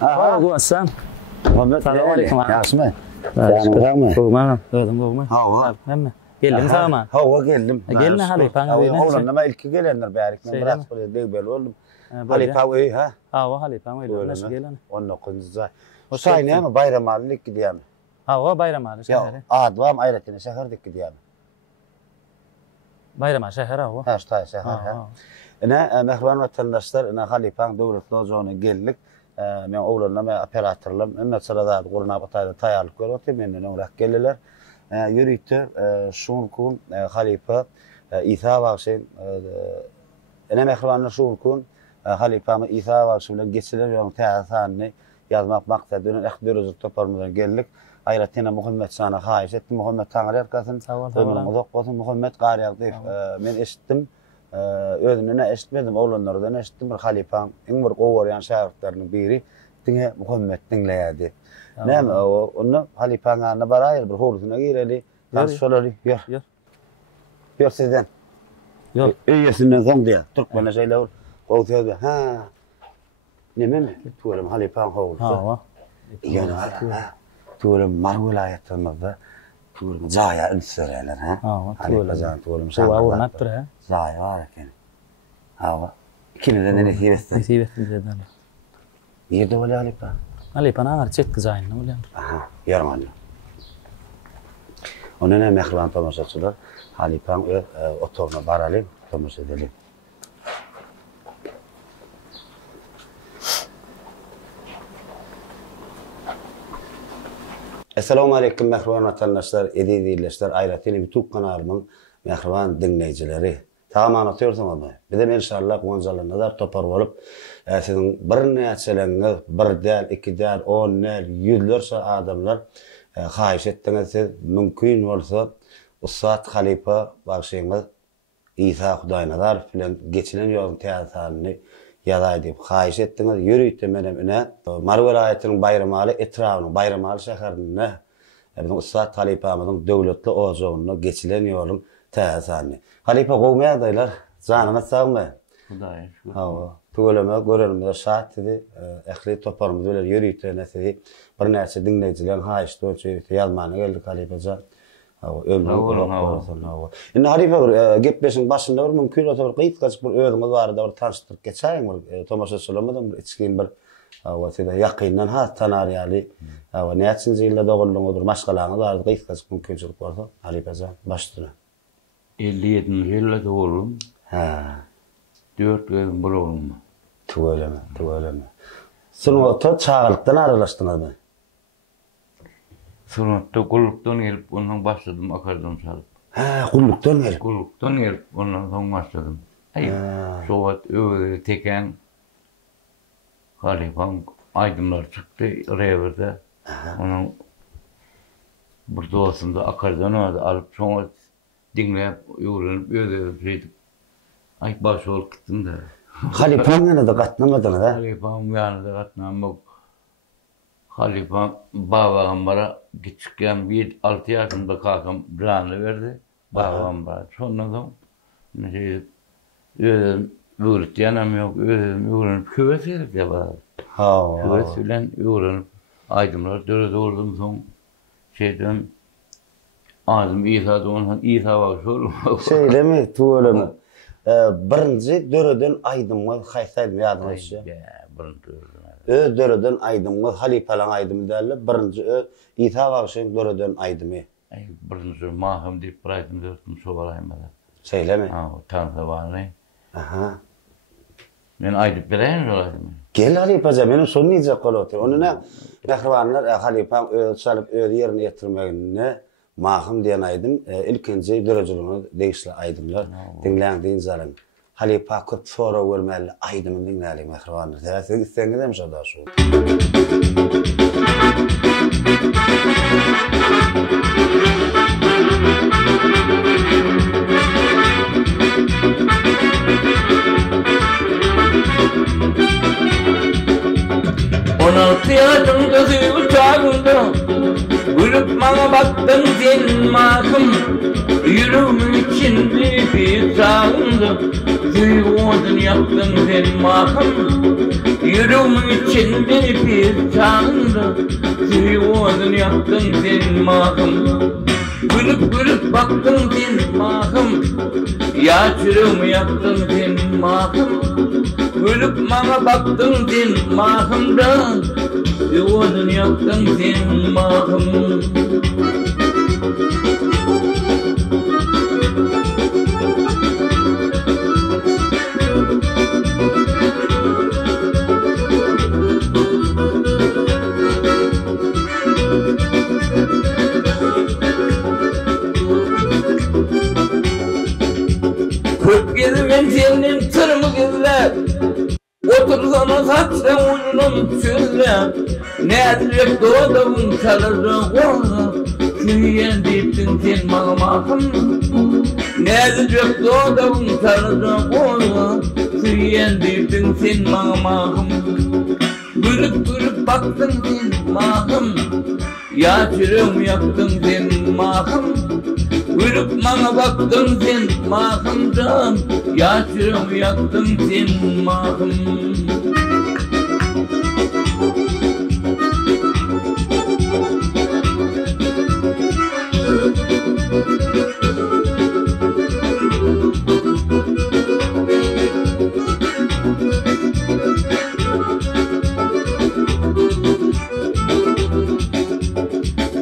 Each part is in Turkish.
Aleyküm selam. Muhammed Selamünaleyküm. Yaxşımı? Bugman, bugman. Hava. Hemme. Geldin sama. Hava geldim. Gelin Halipan oyuna. Oğlanma ilk gelenler bärik. Men biraz böyle degbel oldum. Halipan öy ha. Hava Halipan oyuna. Nasıl gelen? 19. O sayne mi bayram aldık gidiyam. Hava bayram alı şehri. Advam ayretine şehirdik gidiyam. Bayram şehri hava. Ha, şta şehir ha. Ene mehriban vatandaşlar ene Halipan devlet lojona geldik. Men oğlanma operatörlüm. Emme sırada Qurna Batayda tayarlık görüp menden oğlak geldiler. Yürüytü şunkun Halipa İsa vaxşin ene mehribanlar şunkun Halipa'mı İsa vaxşı bilen geçiler yolun təəsanını yazmaq maqsadıyla əxdörüzü toparmadan geldik. Ayratina Muhammed sana xahiş etdim. Muhammed Tanrı arkasın. Ömrümüzü olsun. Muhammed qariyaq deyip men eşitdim. Özüne eşitmedim. Oğlanlardan eşitdim. Bir Halipa'nın en bir qoğurayan şahitlerinin biri dine Muhammed dinleyedi. Näme onu Halipa'nın anına barayır bir hoğlusuna gireli. Tanışolary. Yor sizden. Yok. Öýesinden soň diýär. Türkmene şeýle Oğuz'da ha neme mi? Tuğrım Halipan hoğlusu. Hava. Yani tuğrım Mar vilayetimizde tuğrım Zaya ünsüreler ha. Hava. Tuğrım Şu avurnattır ha. Zaya var eken. Hava. Kimden ne hivestin? Hivestin dedim. Yerde öyle Halipan. Halipan ağır çek kızayın ne oluyor? Aha, yarım onun ne mehriban tamaşaçılar Halipan otoruna baralım tamaşa edelim. Assalamu alaikum mehriban vatandaşlar, edidiyleşler, Ayratin YouTube kanalımın mehriban dinleyicileri. Tamam anlatıyorsam ama bir de inşallah gonzalına da topar olup sizin bir neçeleriniz, bir del, iki del, 10 del, yüzlerce adamlar xahiş ettiniz mümkün olsa Ustad Halipa başıyımız İsa Hudaynadar filan geçilen yolun teatralını yaday deyip xahiş ettiniz. Yürüytü menem öne Mar vilayetinin bayramalı etrafının bayramalı şehirine bizim Ustad Halipa'mızın devletli oğuzluğunu geçilen yolun teatralını. Halipa qoğmaya daylar canına sağmay. Hudayn. Hava. Tuğulama görelimde şahat dedi. Ehli toparımız öyle yürüytü nesedi. Bir nerse dinleyicilerin xahiş doğru yazmana geldik Halipaca. Ömrüm olsun. Indi Halipa gepleşin başında bir mümkün olsa bir qıyıt kaçıp bir özüňiz barada bir tanıştırıp geçäýin bir tomaşaçylamadan bir içkin bir wagtyda ýakyndan ha tanarýaly näçinji ýylda dogulyňyzdyr maşgalaňyz barada qıyıt kaçıp mümkinçilik bolsa Halipaja başdyna 57 ýylda dogulum. Ha. 4 gözüm bir oğlum. Tuğulama. Şunu ta çağırykdan aralaşdyňyzmy? Sunatda gullukdan gelip ondan başladım akardan çalıp. Ha, gullukdan gelip. Gullukdan gelip ondan sonra başladım. Soğut öyle teken Halifan aydınlar çıktı reverde. Onun bir doğasında akardan vardı alıp sonra dinleyip öğrenip öğrenip ay baş olup gittim de. Halifan yanında katnamadın da. Halifan yanında katnamak. Halifan babam bana küçükken 6 yaşında kalkam planı verdi. Babam bana. Sonradan öğret yanım yok. Öğrenip küvesiyle de var. Küvesiyle öğrenip aydınlar döre doğurdum son şeyden ağzım İsa'da ondan İsa var sorun. Şeyle mi? Tuğla mı? Birinci döreden aydınlar haysaydım yadınız ya. Birinci döreden aydınlar Halipalan aydım derler. Birinci İsa var şeyin döreden aydımı. Birinci mahım deyip bıraktım dörtüm soğalayım bana. Şeyle mi? Tanrı var ne? Aha. Ben aydıp bileyim olaydım. Gel Halipaca benim sonu yiyecek kolotur. Onu ne? Mehribanlar Halipa'm çalıp yerine getirmegine mahım diyen aydım. İlkinci döröcülüğünü değişli aydımlar. Dinleyen deyin zalım. Halipa köp sonra vermeli aydımın dinleyelim mehribanlar. Siz gitsen gidemiş o da şu. Yaşımda suyu uçağında Gülüp bana baktın sen mahkum Yüreğimin içinde bir sağında Suyu odun yaktın sen mahım. Yüreğimin içinde bir tanrı. Suyu odun yaktın sen mahım. Gülüp gülüp baktın sen mahım. Ya yüreğimi yaktın sen mahım. Gülüp bana baktın sen mahımdan. Suyu odun yaktın sen mahım. Kırk gezmen senin tırmı gezler. Otursana saçta ucunun çözler. Ne edecek doğdavun çalırdı korna. Süyen deyiptin sen mağmağım. Ne edecek doğdavun çalırdı korna. Süyen deyiptin sen mağmağım. Gülüp gülüp baktın sen mağım. Ya çürüm yaktın sen mağım. Gülüp bana baktın sen mahımdan. Ya çürüm yaktın sen mahım.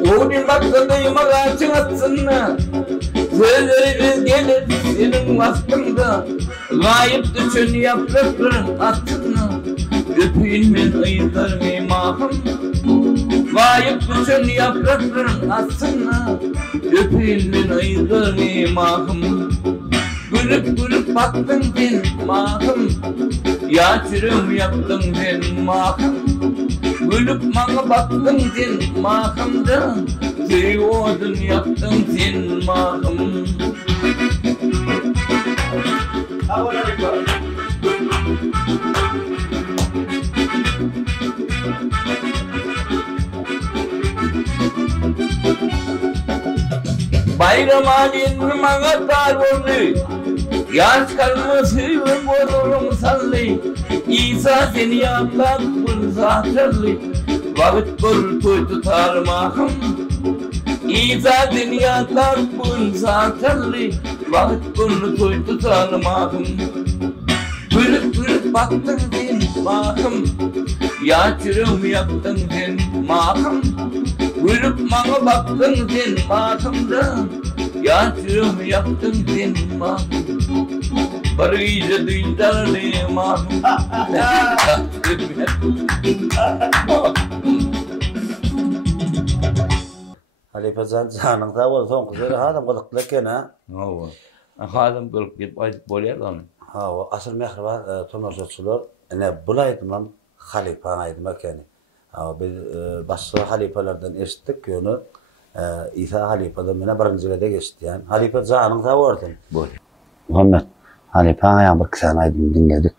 Oğlum baktın duymak açın atsınlar. Sözleriniz gelir senin vastında. Gayip düşün yaprakların attığını. Öpeyim ben ayıklarını mahım. Gayip düşün yaprakların attığını. Öpeyim ben ayıklarını mahım. Gülüp gülüp baktın sen mahım. Ya çürüm yaptın sen mahım. Gülüp bana baktın sen mahımdan. Suyu odun yaktın sen mahım. Bayram halin bana dar oldu. Yaş kalması olurum salli. İsa seni yapmak bunu zaterli. Vakit bul toy tutar mahım. İsa seni yapmak bunu zaterli. Vakit bul toy tutar mahım. Gülüp gülüp baktın sen mahım. Ya çürüm yaktın sen mahım. Gülüp bana baktın sen mahımdan. Ya çürüm yaktın sen mahım. Barıyla düğünlerle mahum. Halife canın da var son kızları adam qılıqlı kena. Hava. Hadım kılıp gidip aytıp bolýar onu. Ha, o asıl mehriban tomarjatçılar ne bulaydım halife aydım ekeni. Ha, biz başka halifelerden eşittik ki onu İsa halifeden mene birincilede geçti yani. Halife canın da vardı. Bolýar. Muhammed Halife ayağım bir kısan aydım dinledik.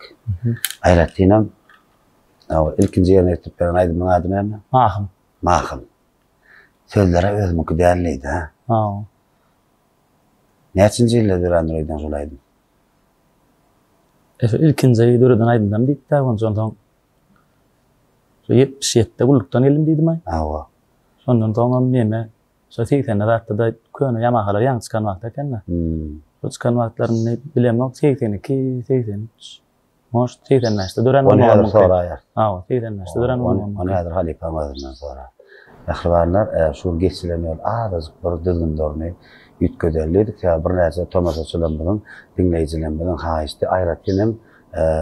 Ayrattinem. İlkinci yerine etip veren aydımın adı ne mi? Mahım. Mahım. Sözlere özmükü değerliydi ha. Ha. Neçinci yılda bir androidden solaydım? İlkinci döreden aydından bitti. Ondan 77'de kulluktan elim dedim ay. Hava. Ondan sonra meme. So 80'de rahatta da köyüne Yamahalar yan çıkan vakti eken. O çıkan vaktlarını bilemem. 82, 83. Moş 80'de dören Onu yadır sonra ayar. Ha, 80'de dören Onu yadır Halife Amaz'ından sonra. Ahribarlar şu geçsileniyor. Azıcık bir düzgün dorunu yütköderliydik ya. Bir neyse Thomas Açılanmadan dinleyicilenmeden haişti. Ayrattinem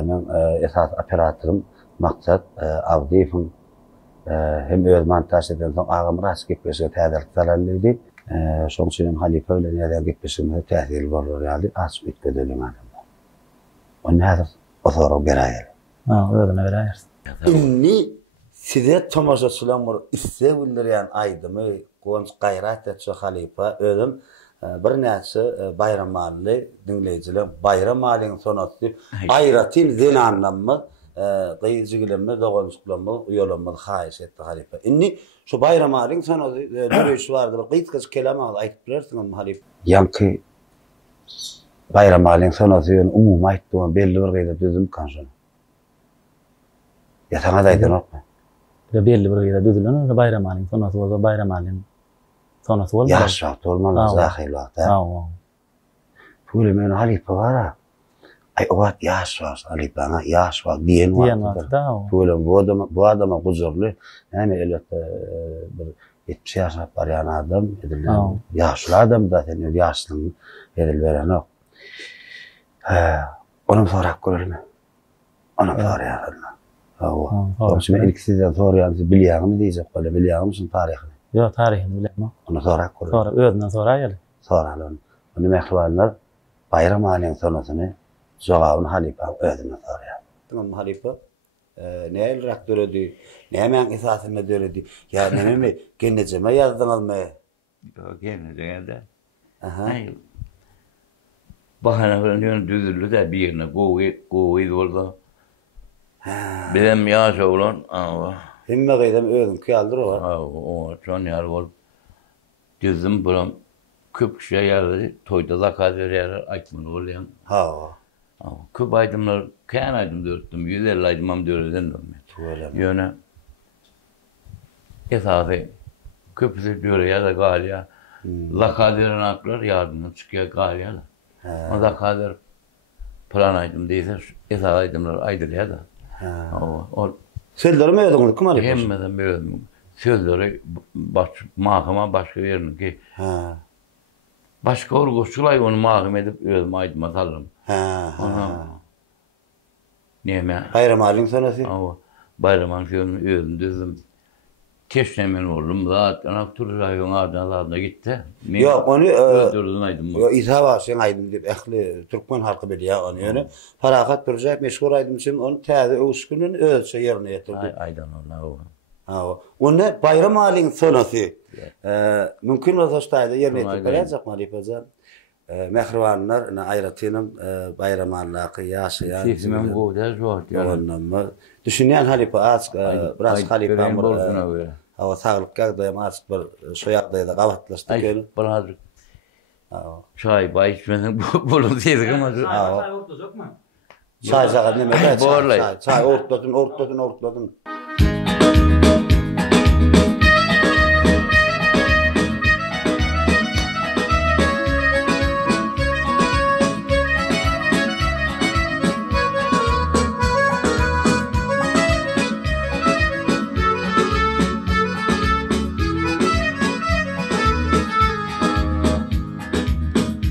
men esas operatörüm maksat Avdiyev'in hem öz montaj eden son ağam rast gitmesi tədərlik zararlıydı. Şoň üçin Halife bilen ýa-da gitmesine täsir bolur ýaly az bitgedeli adamlar. Onu hazır oturup geraýar. Ha, öyle geraýar. Inni size tomaşaçylar isse bildirýän aýdymy gonç gaýrat etjek Halife özüm bir näçe bayram maly dinleýijiler bayram malyň sonaty aýratyn zene anlammy gıyıcıgılanma, doğanışıklanma, uyalanma, hayiş etti Halife. İnni şu bayram alın sana dörüş vardı. Gıyıt kız kelam aldı. Ayıp bilirsin ama Halife. Yankı bayram alın sonrası yön umum aýtdygyň belli bir gaýda düzüm kanşy. Ýataňa da aýdyn okmy? Belli bir gaýda düzülen bayram alyň sonrasy bolsa bayram alyň sonrasy bolmaly. Ýaş wagt bolmaly, zahil wagt. Pule men Halipa bara. Ay ogat ýaş wagt, Halipana ýaş wagt diýen wagt. Pule bu adama guzurly. Näme elbetde bir 70 ýaşa barýan adam edilen. Ýaşly adam da sen ýaşlyň edil beren ok. Onu sorak görelmi? Onu soraýarlar. O şimdi ilk sizden soruyorum, siz bilýärmi diýjek bolýar, bilýärmisin taryhyny? Ýok, taryhyny bilemok. Onu sorak görelmi? Sonra özünden soraýaly. Soralar. Onu mehribanlar bayram alyň sonasyny jogabyny Halipa özünden soraýar. Tamam Halipa. Näil raktöredi? Näme esasyna döredi? Ya näme genejeme ýazdyňyzmy? Ýok, genejegende. Aha. Bahana bilen düzüldü de bir yerine gowy boldy. Benim ýaş oglan, Hemme gaýdam özüm kýaldyr o. O çon ýar bolup düzüm buram köp kişi ýardy, toýda zakat berýär, aýtmaly bolýan. Köp aýdymlar, kän aýdym dörtdüm, 150 aýdymam döreden dörtmedi. Ýöne esasy köpüsi görýär da galýa. Zakat beren aklar ýardymy çykýar galýa. O zakat ber plan aýdym diýse, esas aýdymlar aýdylýar da. Sözleri mi ödüňiz? Kim alyp? Hemmeden ödüm. Sözleri mahkama başka verin ki. Başka urguşçulay onu mahkeme edip ödüm aýdyma salyrym. Näme? Bayram alyň sonrasy? Bayram alyň ödüm düzüm. Teşnemen oldum. Zaten Aktur raýon adına gitti. Ýok, onu öldürdüm aýdym. Ýok, İsa sen aýdym dip ähli türkmen halky bilýär onu. Ýöne Parakat Durjak meşhur aýdym üçin onu täze öwüşkünün ölçe ýerine ýetirdi. Aýdan Allah. Onda bayram alyň sonrasy mümkin bolsa şaýda ýerine ýetirýärjek Halipajan. Mehribanlar aýratynam bayram alyny ýaşaýan. Sesmem bu da jok. Düşünýän Halipa az biraz Halipa bolsun. Hawa saglyk doýam az bir şoýakdaýda gawatlaşdy köni. Baradyr. Çay bay içmeden bolun diýdik ama. Çay ortadokmy? Çay zagat näme? Çay ortadyn.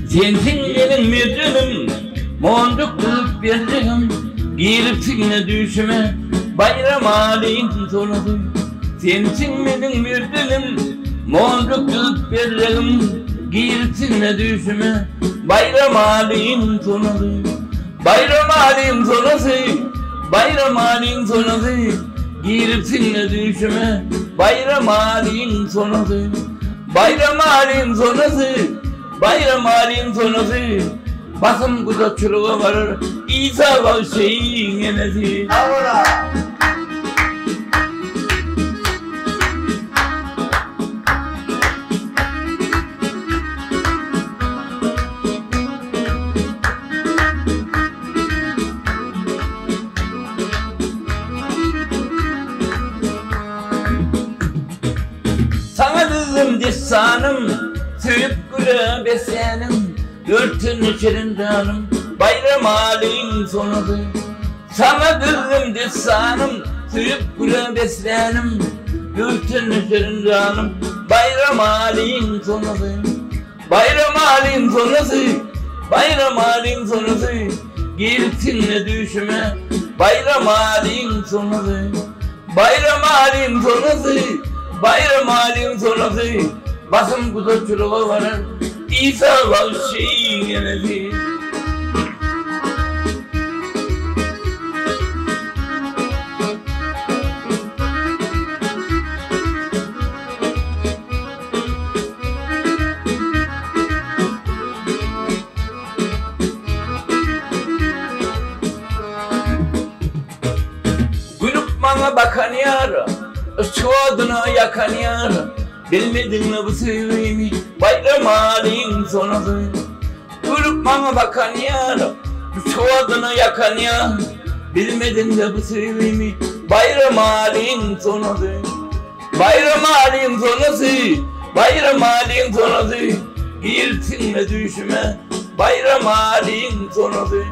Sensin benim müdürüm, monduk kılıp berdigim, giripsinle düşüme, bayram alyň sonrasy. Sensin benim müdürüm, monduk kılıp berdigim, giripsinle düşüme, bayram alyň sonrasy. Bayram alyň sonrasy, bayram alyň sonrasy, giripsinle düşüme, bayram alyň sonrasy. Bayram alyň sonrasy. Bayram alyň sonrasy, basym guzatçylyga barar, İsa gawşeýiň enesi. Sana düzüm desanım, Süyüp güle beslenim, örtün içerinde hanım, bayram alyň sonrasy. Sana düzüm desanım, süyüp güle beslenim, örtün içerinde hanım, bayram alyň sonrasy. Bayram alyň sonrasy, bayram alyň sonrasy, giripsinle düşüme, bayram alyň sonrasy. Bayram alyň sonrasy, bayram alyň sonrasy, basım guzatçylyga barar, İsa gawşeýiň enesi. Gülüp bana bakan ýar, ışık yakan ýar, bilmedin mi bu sevgimi, bayram alyň sonrasy. Vurup bana bakan yar, soğadını yakan yar. Bilmedin de bu sevimi, bayram halin sonadı. Bayram halin sonası, bayram halin sonası. Girtinme düşme, bayram halin sonası.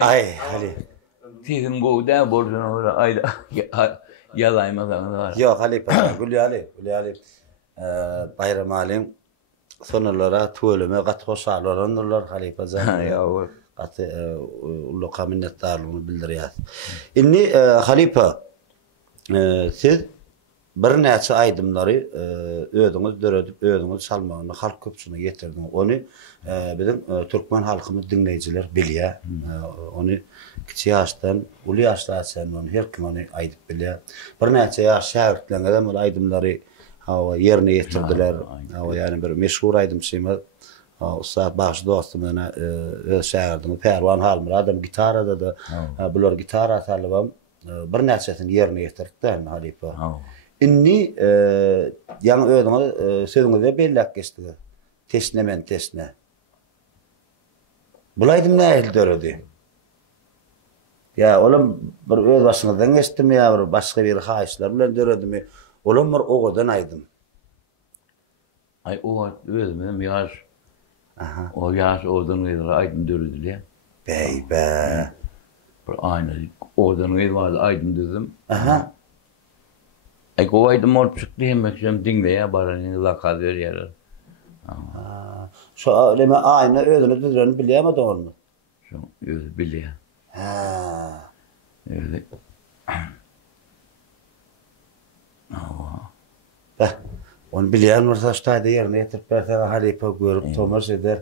Ay Ali. Sizin kovda borcuna uğra, ayda yalaymadan var. Yok Ali, Gülü Ali. Bayram halim sonralara tuğuleme kat hoşarlarınırlar Halife Zahir. Katı uluka minnettarlığını bildiriyor. İnni Halife, siz bir neçe aydımları ödünüz döredip, ödünüz salmağını halk köpsüne getirdiniz. Onu bizim Türkmen halkımız dinleyiciler biliyor. Onu kiçi yaştan, ulu yaşta sen onu her kim onu aydıp biliyor. Bir neçe yaş şahitlerine de aydımları yerine getirdiler. Yani bir meşhur aydımsıyım. Ustad baş dostum bana öz şagirdimi Pervan Halmir adam gitarada da bular gitar atalım bir neçesini yerine getirdik Halife. İnni yani ödümü sözünüzde bellak geçti. Tesne. Bulaydım ne eldörüdü? Ya oğlum bir öz başınızdan geçti mi ya bir başka bir haişler bilen dörüdü mi? Oğlum bir oğudan aydım. Ay o özüm yaş. O yaş oradan öyle aydın dörüdü ya. Bey be. Aynı oradan öyle vardı aydın dedim. Ay o aydın mor çıktı hemen şimdi dinle ya baranın laka ver yer. Şu öyle aynı ödünü düzeni biliyor mu doğru? Şu öyle biliyor. Öyle. Onu bilen ortaştaydı yerine getirip bertene Halife görüp Thomas eder.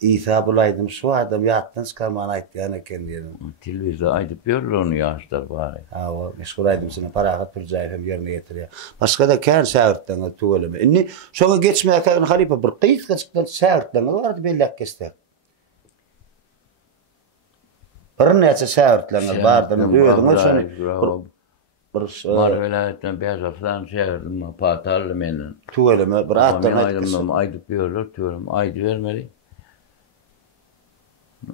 İsa bulaydım şu adam yattan çıkarmana ayıttı yani kendiyerim. Televizde aydıp görür onu yaşlar bari. O meşgul aydım sana parahat Pırcayif hem yerine getiriyor. Başka da kâr şahitlerine tuğuleme. İnni şoğa geçmeye kalın Halife bir kıyıt kaçıktan şahitlerine vardı bellak kestek. Bir neçe şahitlerine vardı. Mar velayetten beyaz aflan şehirdim patarlı menen. Tuğuleme bir attan aydım aydıp görür tuğulem aydı vermeli.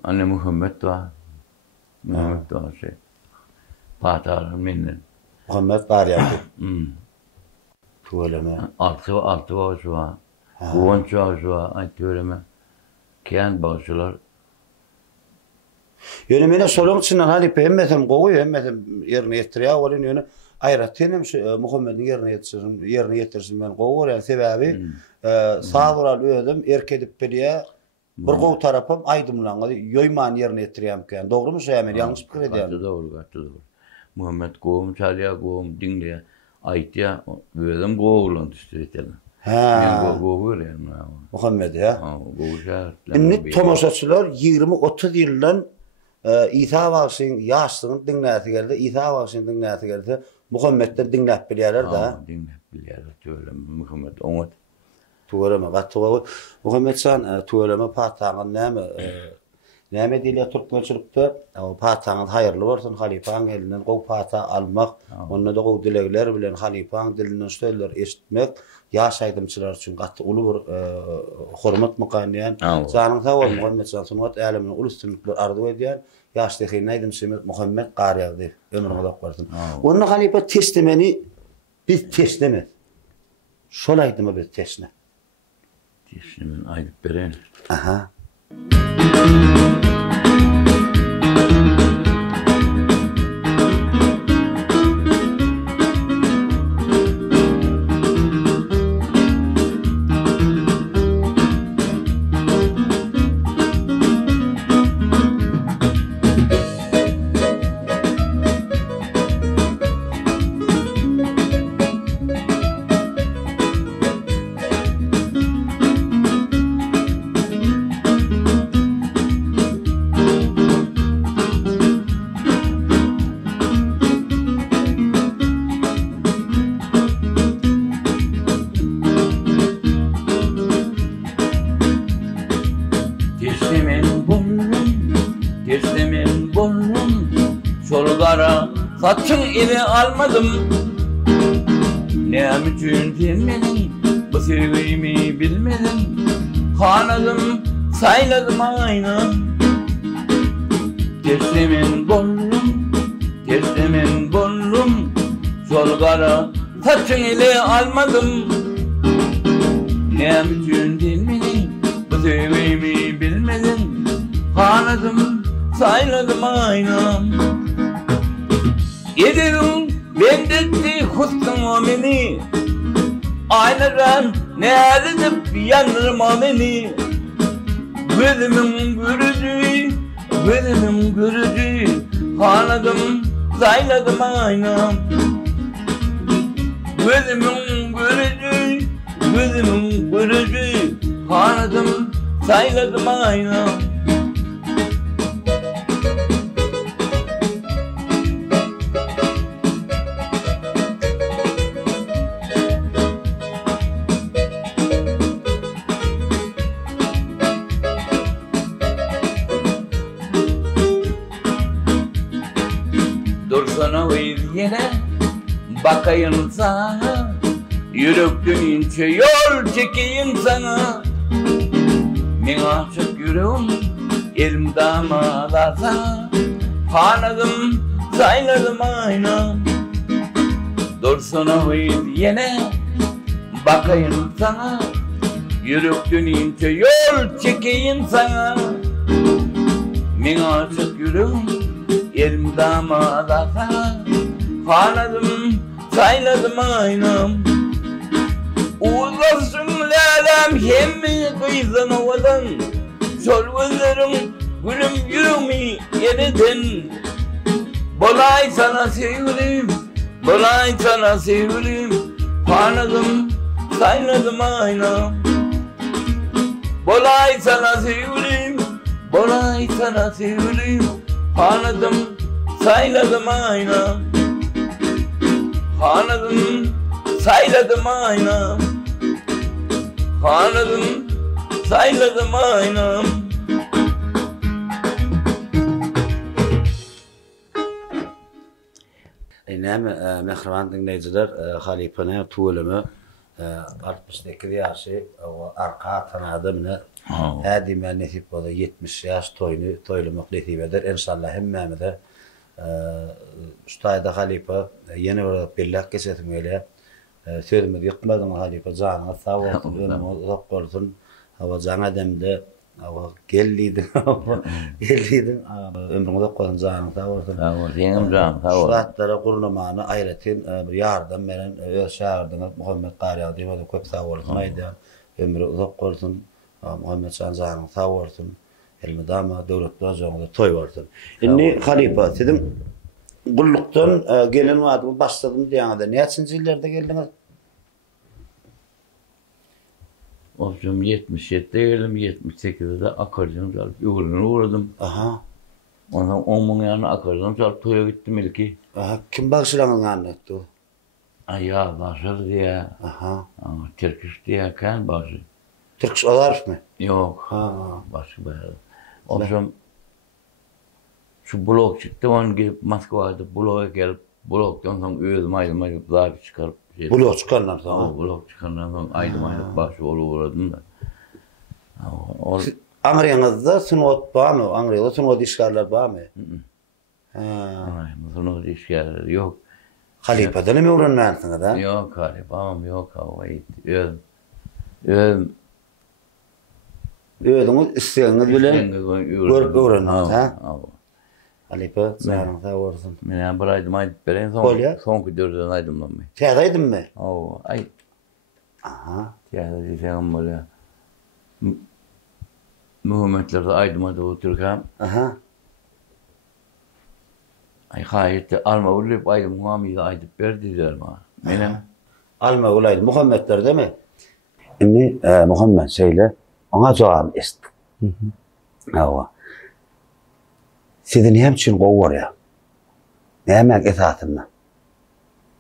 Anne Muhammed var. Muhammed var şey. Patarlı menen. Muhammed var yani. Tuğuleme. Altı var şu an. Kuvanç var şu an. Ay tuğuleme. Kiyan bağışlar. Yani mene solun içinden Halife hemmetem koğuyor, hemmetem yerine getiriyor. Olin yani ayratenim Muhammed'in yerine getirsin ben koğuyor. Yani sebebi sağ dural ödüm erkedip biliye bir koğu tarafım aydımlandı. Yoyman yerine getiriyem ki. Doğru mu söyleyeyim? Yanlış fikir edeyim. Doğru. Muhammed koğum çalıya koğum dinliye aytiya ödüm koğulan düştürüyelim. Ben koğuyor yani. Muhammed ya. Koğuşar. İnni tomaşaçılar 20-30 yıldan İsa vaxsın yaşlığın dinleti geldi. İsa vaxsın dinleti geldi. Muhammed'den dinlet bilirler da. Dinlet bilirler. Tuğuleme Muhammed onu. Tuğuleme. Muhammed san tuğuleme patağın näme diýilýär türkmençilikde? O patağın hayırlı bolsun Halifaň elinden gow pata almak, onda da gow dilegler bilen Halifaň dilinden söýler eşitmek ýaş aýdymçylar üçin gatty uly bir hormat mukanyň. Zanyň sawal Muhammed Sunat älemine ulustunluklar ardy edýär. Ýaşlyky aýdymçy Muhammed Qaryagy ömrüne dokbarsyn. Onu Halifa teslimeni biz teslime. Şol aýdymy biz tesne. Teslimen aýdyp beren. Saçın ile almadım. Ne için bilmedin, bu sevgimi bilmedin. Hanadım, sayladım aynam. Teslimin bollum, solgara saçın ile almadım. Ne bütün dilmedin, bu sevimi bilmedin. Hanadım, sayladım aynam. Yedirim, bendetti husnum beni. Aynadan ne edip yanırma beni. Gözümün görücü, hanadım, sayladım aynam. Gözümün görücü, hanadım, sayladım aynam. Dursana bir yere bakayım sana, yürüp dönünce yol çekeyim sana. Men aşık yüreğim elim damadasa, hanadım, sayladım aynam. Dursana bir yere bakayım sana, yürüp dönünce yol çekeyim sana. Men aşık yüreğim elim damadasa, hanadım, sayladım aynam. Uzasın lalem hemmi kıysan ovadan, sol gözlerim gülüm yüreğimi yeniden. Bolay sana sevgilim, hanadım, sayladım aynam. Bolay sana sevgilim, hanadım, sayladım aynam. Hanadım, sayladım aynam. Hanadım, sayladım aynam. Mehriban dinleyiciler, Halipa'nın tuğulümü 68 yaşı arka tanadımını hadime nesip oldu 70 yaş toylumak nesip eder. İnşallah hemmemi de Ustayda Halipa yeni olarak birlik geçetim öyle. Sözümüz yıkmadım Halipa canına sağ olsun, önümü uzak olsun. Hava can demde gelliydin, ömrünü uzak olsun canına sağ olsun. Sağ olsun, yenim canım sağ olsun. Şuatlara kurulamanı ayretin bir yardım veren öz şahırdınız Muhammed Qariya diye de köp sağ olsun. Haydi ömrü uzak olsun. Muhammed canına sağ olsun. Elmi dama devletler zonunda toy olsun. Inni Halipa dedim gulluktan gelin vardı başladım diyende ne kaçıncı yıllarda geldiniz? Olsun 77'de geldim, 78'de akordeon çalıp uğradım. Aha. Ondan 10 bin yana akordeon çalıp toya gittim ilki. Aha, kim bağışlanın anlattı? Ya başladı diye. Aha. Türküş diye kan başı. Türküş olarf mı? Yok. Ha. Başı bayağı. Olsun şu blok çıktı, onu gelip Moskova'da bloğa gelip bloktan sonra özüm aydım zarf çıkarıp. Blok çıkarlar sonra? Blok çıkarlar sonra aydım başı uğradım da. Angriyangızda sınıvat var mı? Angriyangızda sınıvat işgarlar var mı? Sınıvat işgarlar yok. Halipa'dan mı öğrenmezsiniz ha? Yok Halipa'm yok. Ödünüz isteğiniz bilen görüp öğrenmez ha? Halipa canın sağ olsun. Men bir aydım aydıp beren sonku 4'den aydımlanmay. Tiyadaydın mı? Ay. Aha. Tiyada diyeceğim böyle. Mühimmetlerde aydıma da otururken. Aha. Ay hayette alma ulup aydım Muhammed'e aydıp verdi diyor bana. Benim. Alma ulaydı Muhammedler değil mi? Şimdi Muhammed söyle ona cevap ist. Hava. Sizin hem için qoğur ya. Ne hemen esasında.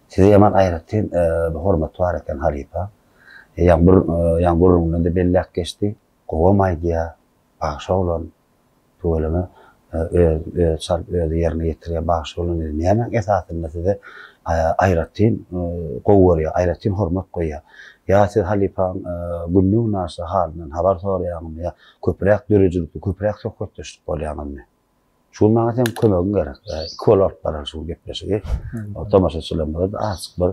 Size yaman ayrettin hürmet var eken Halipa. Yağmurun önünde bellek geçti. Qoğamaydı ya. Bağışa olan tuğulunu yerine getiriyor bağışa olan dedi. Ne hemen esasında size ayrettin qoğur ya. Ayrettin hürmet koyuyor. Ya siz halipan günlük nasıl halinden haber soraýanmy ya köprek dörejilipdi, köprek söhbetleşip bolýanmy. Şol maňa hem kömegin gerek. Kolor barar şol gepleşigi. Tamaşaçylar da asyk bir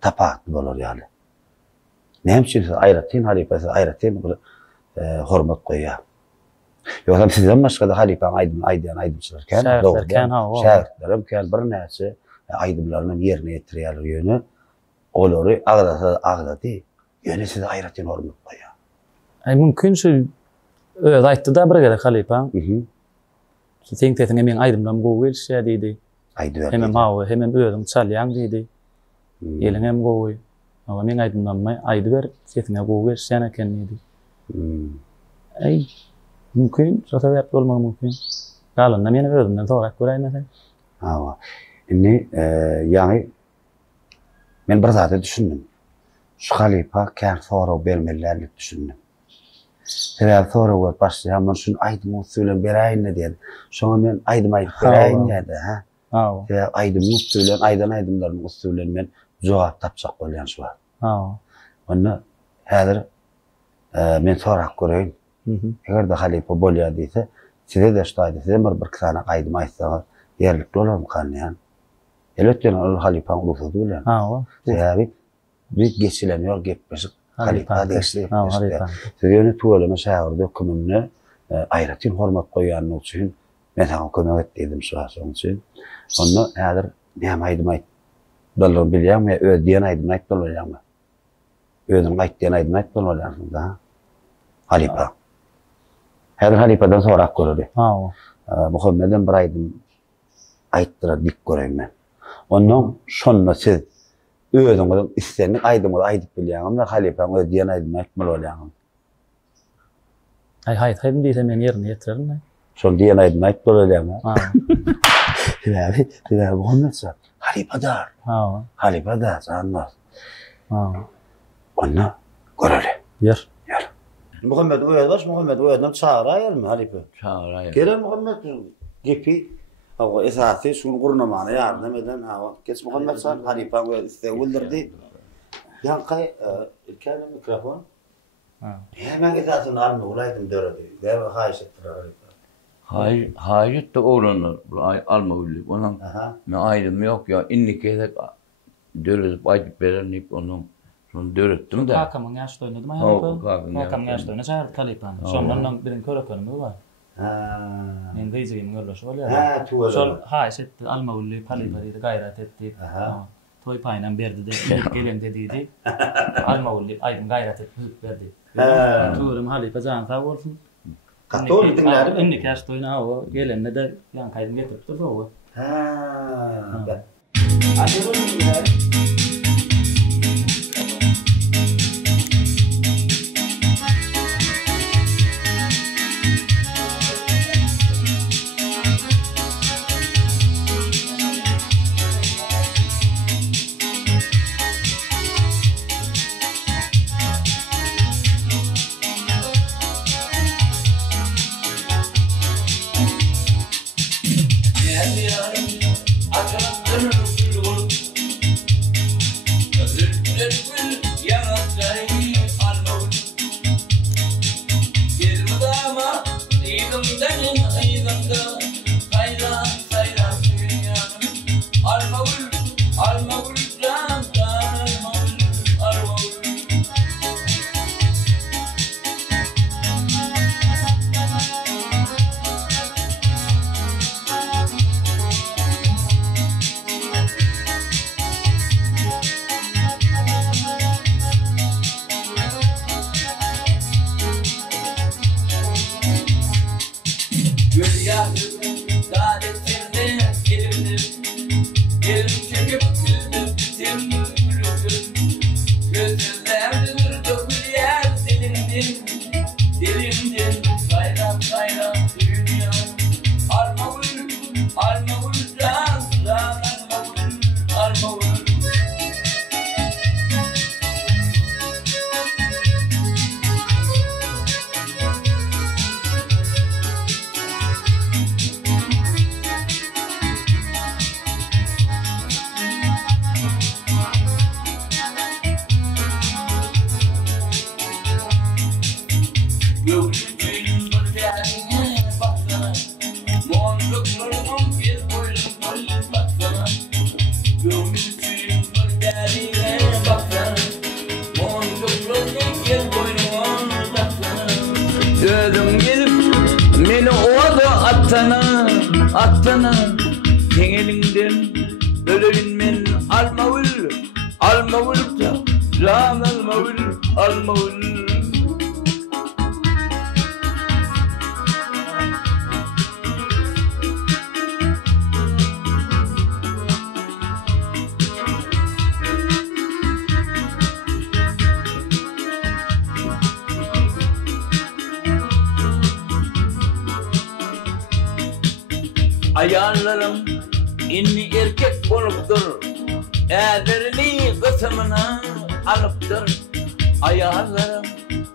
tapakdy bolar ýaly. Näme siz aýratyn halipasy aýratyn bir hormat goýýar. Ýoksa sizden başga da halipan aýdymçylar kän, şäherlerim kän bir näçe aýdymlaryny ýerine ýetirýärler ýöne. Olary agdaty ýöne siz aýratyn hormat goýýar. Mümkin şu öz aýtdy da bir gerek halipan. Sen teňe men aýdymlam gowy gelşä diýdi. Hemem hawa, hemem özüň çalýan diýdi. Ýeleňem gowy. Ama men aýdymlanmay, aýdy ber, teňe gowy gelşä eken diýdi. Mümkin, şoňa bäp bolmagy mümkin. Galanda men özümden sorak göräýmän. Hawa. Indi ýani men bir zat düşündüm. Şu halipa kän soraw bermelilerlik düşündüm. Sebäbi soraw bolup başlaýan, men şunu aýdym söýlen beräýin diýen. Şoňa men aýdym beräýin diýdi, ha. Hawa. Ya aýdym söýlen, aýdymlaryň söýlen men jogap tapjak bolýan şu. Hawa. Onda häzir men sorak göreýin. Eger de halipa bolýar diýse, size de şaýdy, size bir kysana aýdym aýtsaňyz, ýerlikli bolarmy kanýan? Elbetde ol halipan urusady bilen. Hawa. Sebäbi bir geçilenýär gepleşik halipa dersi. Siz ýöne tuwalama şäher dökümini aýratyn hormat goýanyň üçin men sana kömek etdim şu soň üçin. Onda häzir näme aýdym aýt. Bolary bilýärmi, öz diýen aýdym aýt bolýarmy? Özüň aýtdyň aýdym aýt bolýarmy da? Halipa. Häzir halipadan sorak göredi. Hawa. Muhammed'den bir aýdym aýtdyra dik göreýän. Ondan şonda siz özüňiz istenlik aýdymy aýdyp bilýärmi, halipaň öz diýen aýdym aýtmaly bolýarmy? Haýdym diýse men ýerine ýetirerim. Şol diýen aýdym aýtmaly bolýarmy? Sebäbi Muhammed halipadar. Halipadar sanmaz. Onda göreli. Yer. Muhammed oýaş, Muhammed oýadan çağıraýarmy halipa? Çağıraýar. Gelen Muhammed gepi Hawa esasy şunu gurnamana ýardam eden hawa. Geç Muhammed san halipa we istegildirdi. Ýanqay ilkän mikrofon. Hemen esasyny almy ulaýdym döredi. Däme haýyş etdiler halipa. Haýyt da oğlanlar alma ulip. Ondan men aýdym ýok ýa innikede döredip aýdyp berenip onun şonu döretdim de. Hakamyň ýaşda oynadym halipa. Hakamyň ýaşda oynasa halipa. Şondan birin körekenim bar. Men geyzegim görleşip bolýar. Şol haýyş etdi, alma ulip halipa diýdi, gaýrat etdi. Toy paýnan berdi de, gelen dedi. Alma ulip aýdym gaýrat etdi, berdi. Turum halipa jan sag bolsun. Katol dinler. Innik ýaşda oýnaw, gelende de ýan kaýdym getirip durdy. Attana sen elinden öleyim men almavul da can almavul ayarlarım inni erkek bolupdur, ederini kısmına alıpdır. Ayarlarım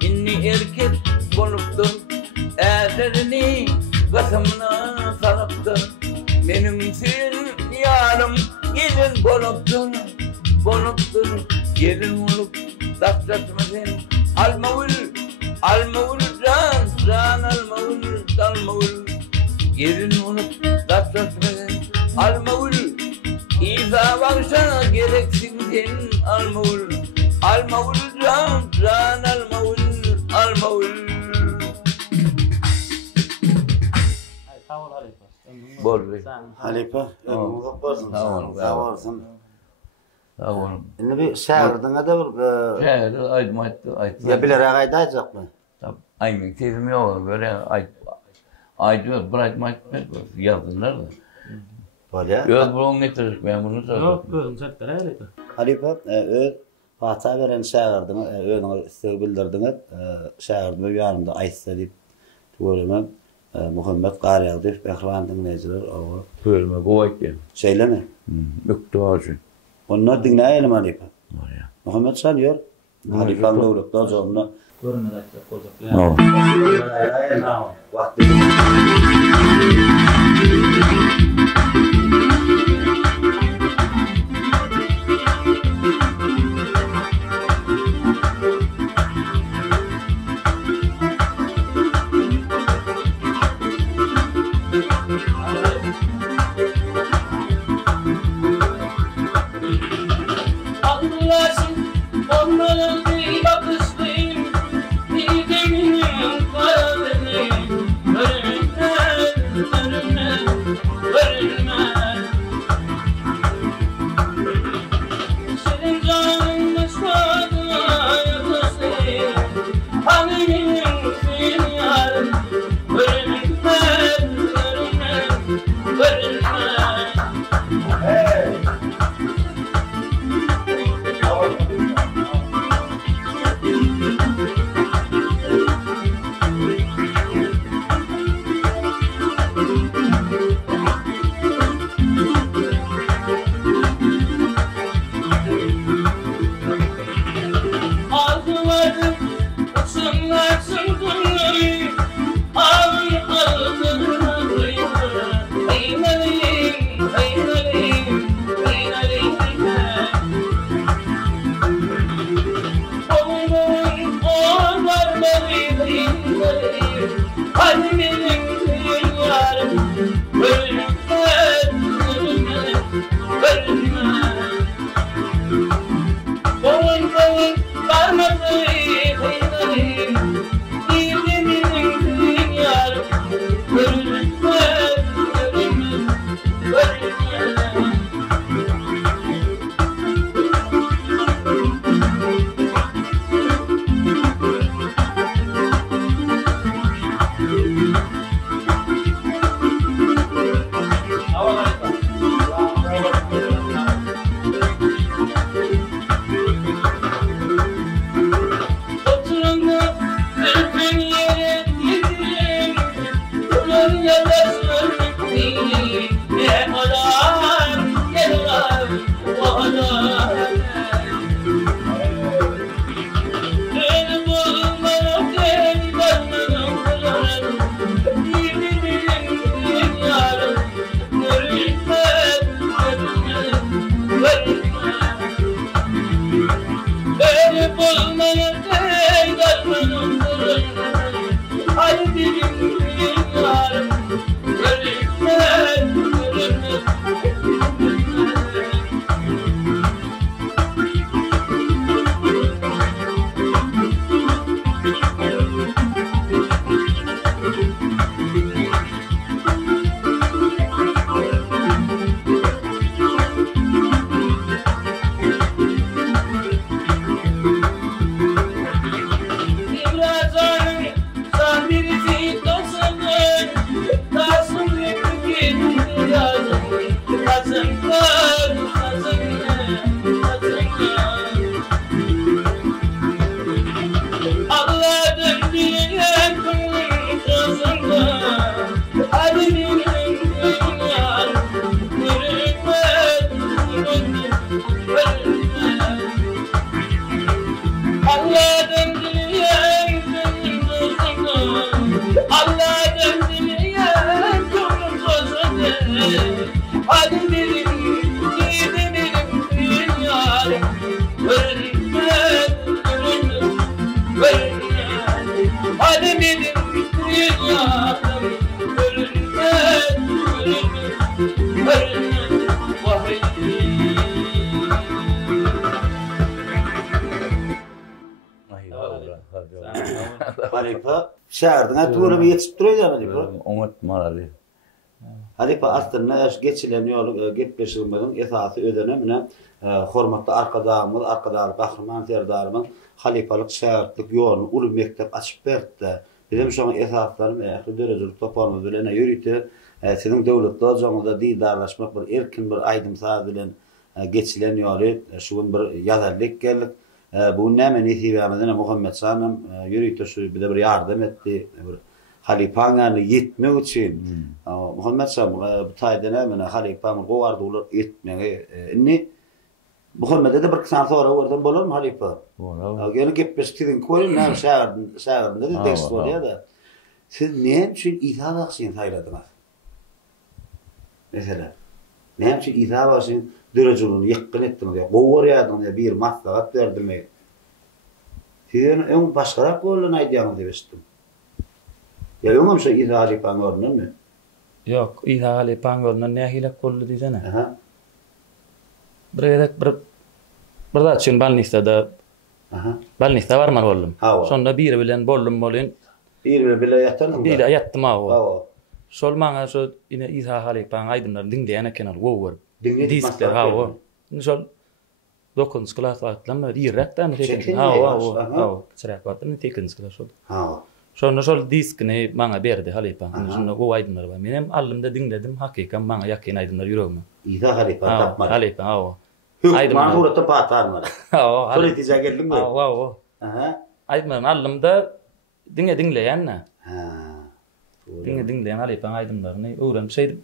inni erkek bolupdur, ederini kısmına salıpdır. Benim sen yarım gelin bolupdur, gelin olup daslatmasın. Almavul can almavul. Gelin olup daslatmasın. Almavul İza varsa gereksin sen almavul can almavul Bolli Halipa, muhabbatsın, sağ olasın. Sağ olun. Şimdi bir şahirdine de bir... Şahirde aytmattı. Ya bilerek aydayacak mı? Tabii, aynen tezim yok, böyle aydıyor, bırakmattı, yazdılar da. Böyle. Öz bulun getirir, ben bunu söyledim. Yok, özüm çektir Halipa. Halipa, öz Fatih veren şahirdine, özünü isteği bildirdiniz. Şahirdime yanımda aytsa deyip, tuğulama Muhammed Qariyev deyip, Behran dinleyiciler oğlu. Tuğulama kovayt diye. Şeyle mi? Müktuacı. Onlar dinleyelim Halipa. Var ya. Muhammed sanıyor. Halipa'nın doğrulukta zorunda. Görünmez açacak olacak. No. Vakti. Halipa şäherdiňe tuğramy ýetip durýar Halipa. Oňatmalaly. Halipa aslında geçilen ýoly gepleşigimiň esasy ödenemine hormatly arkadaşymyz, arkadaşly Bahryman Serdarymyz halipalyk şäherlik ýoluny uly mektep açyp berdi. Bizim şoň esaslaryny ähli derejelik toparlama bilen ýürüýdi. Sizin döwletde ojaňyzda diýdarlaşmak bir erkin bir aýdymsaz bilen geçilen ýoly şu bir ýazarlyk geldik. Bu näme netiýemizden Muhammed Sanam ýürüýdi şu bir de bir ýardam etdi. Halipanyny ýetmek üçin. Muhammed Sanam bu taýda näme halipany gowardy ular etmege. Inni Muhammed'e de bir kısa sonra oradan bolar mı halipa? Bolar. Gene gepleş tidin koyun näme şäherinde de tekst var ya da. Siz näme üçin ithal aksyn taýladynız? Mesela näme üçin ithal aksyn dörejülüni ýykyn etdiňiz ýa gowar ýadyňyz bir maslahat berdiňiz. Siz öň başgarak bolan aýdýaňyz diýip eşitdim. Ya öňem şu ithal halipan görnürmi? Ýok, ithal halipan görnür nähilek boldy diýsene. Aha. Bir da çyn balnistada. Aha. Balnista barman boldum. Şonda biri bilen boldum bolyn. Biri bilen ýatdym. Biri ýatdym awa. Şol maňa şu ine ithal halipan aýdymlar diňleýän eken gower. Diskler hawa. Şol dokuz klas wagtlamda ýerrekden teken. Hawa. Çyraq wagtdan teken skala şol. Hawa. Şonu şol diskini maňa berdi halipan. Şonu gow aýdymlar bar. Menem alymda diňledim hakykan maňa ýakyn aýdymlar ýüregime. İza halipan tapmady. Halipan hawa. Aýdymlar uratda patarmady. Hawa. Şol etiýe geldimmi? Hawa. Aha. Aýdymlar alymda diňleýän. Ha. Diňleýän halipan aýdymlaryny öwrenip şeýdi.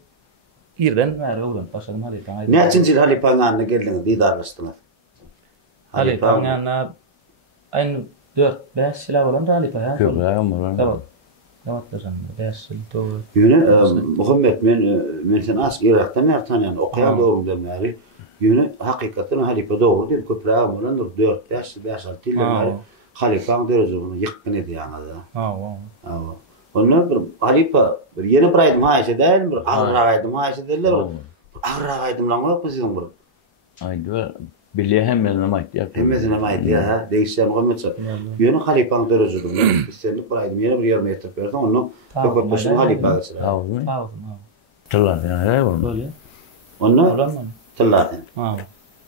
Ýerden bäri öwrenip başladym halipan aýdymlar. Näçinji halipan ýanyna geldiňiz, diýdarlaşdyňyz? Halipan ýanyna aýn 4-5 ýyl bolan halipan ýa. Köprägem bolan. Tamam. Ýa-da 5 ýyl dogry. Ýöne Muhammed men sen as Irakdan ýartanýan okuyan dogrudan bäri ýöne hakykatdan halipa dogry diýip köprägem bolan 4-5 ýyl halipan derejelerini ýykyn edýäňiz. Hawa. Onu bir halipa bir ýene bir aýdym haýşe däl, bir agyrak aýdym haýşe derler. Agyrak aýdymlaň bolupmy sizin bir? Aýdy. Bile hemmesine maýtdy. Hemmesine maýtdy ha. Değişýän Muhammed. Ýöne halipan derejelerini istenip bir aýdym ýene bir ýer metrip berdi. Onu köpüp başyny halipa geçirdi. Hawa. Tıllar ýa Böyle. Onu tıllar. Ha.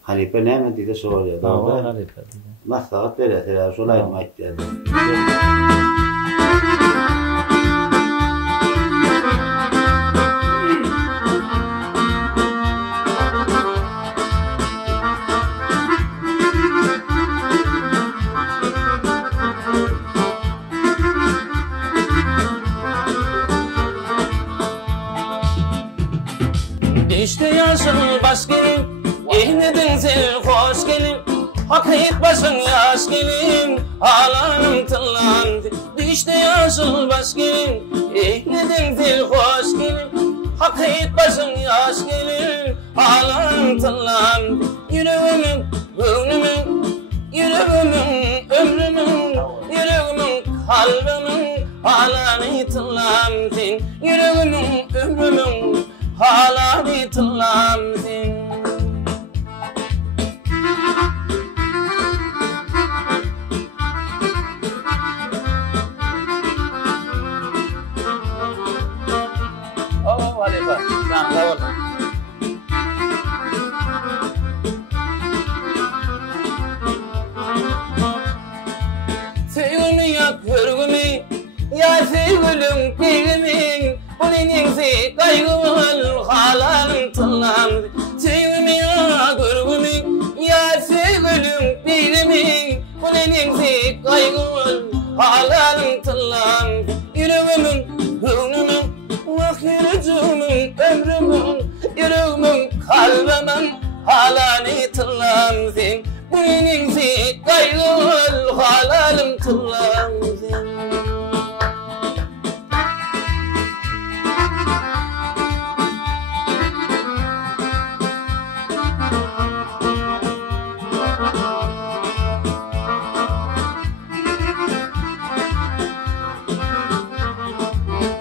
Halipa näme diýdi sorýar. Hawa halipa. Maslahat berýär, şol aýdym aýtdy. İşte yaşın baş gelin, ehnedin sen hoş gelin. Hakik başın yaş gelin, ağlanım tıllandı. İşte yaşın baş gelin, ehnedin sen hoş gelin. Hakik başın yaş gelin, ağlanım tıllandı. Yüreğimin, gönlümün, yüreğimin, ömrümün, yüreğimin, kalbimin, halani tıllamsın yüreğimin ömrümün halani tıllamsın Halifa, sen de ol. Sevgimi yak hürgümü, ya sevgülüm peygimin, bu neningsi kaygımın halanım tıllam. Sevgimi yak hürgümü, ya sevgülüm peygimin, bu neningsi kaygımın halanım tıllam. Yüreğimin, gönlümün, Yürücümün, ömrümün, yüreğimin, kalbimin halani tıllamsın. Bu neningsi kaygıl halalım tıllamsın.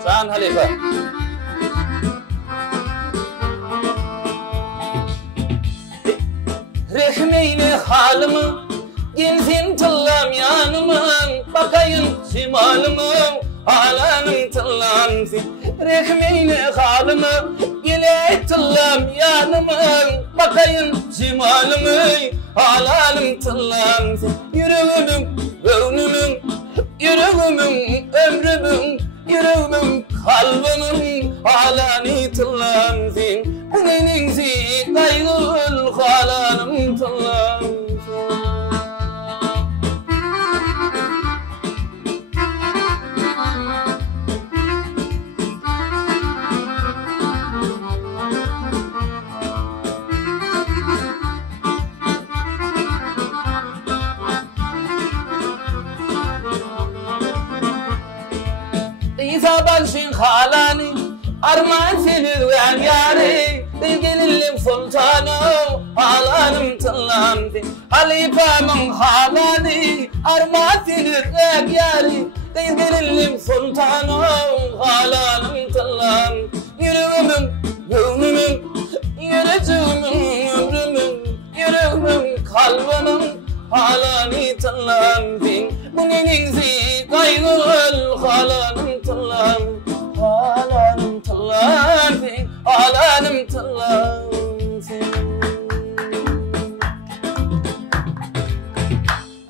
Sen Halifa. Rehmeyli halımı, gelsin tıllam yanımın, bakayın şimalımın, halanım tıllamsın. Rehmeyli halımı, gele tıllam yanımın, bakayın şimalımın, halanım tıllamsın. Yüreğimin, gönlümün, yüreğimin, ömrümün, yüreğimin, kalbimin, halani tıllamsın. Bu neningsi kaygıl halanım tıllamsın. İsa başın halani, armağan senin ve yâri, Gelinim sultanım, halanım tıllamdı. Halifamın halani, armağanıdır yâri. Gelinim sultanım, halanım tıllamdı. Yüreğimin, gönlümün, yüreğimin, ömrümün, yüreğimin, kalbimin, halani tıllamdı. Bu neningsi kaygıl, halanım tıllamdı. Halanım tıllamdı, halanım tıllamdı.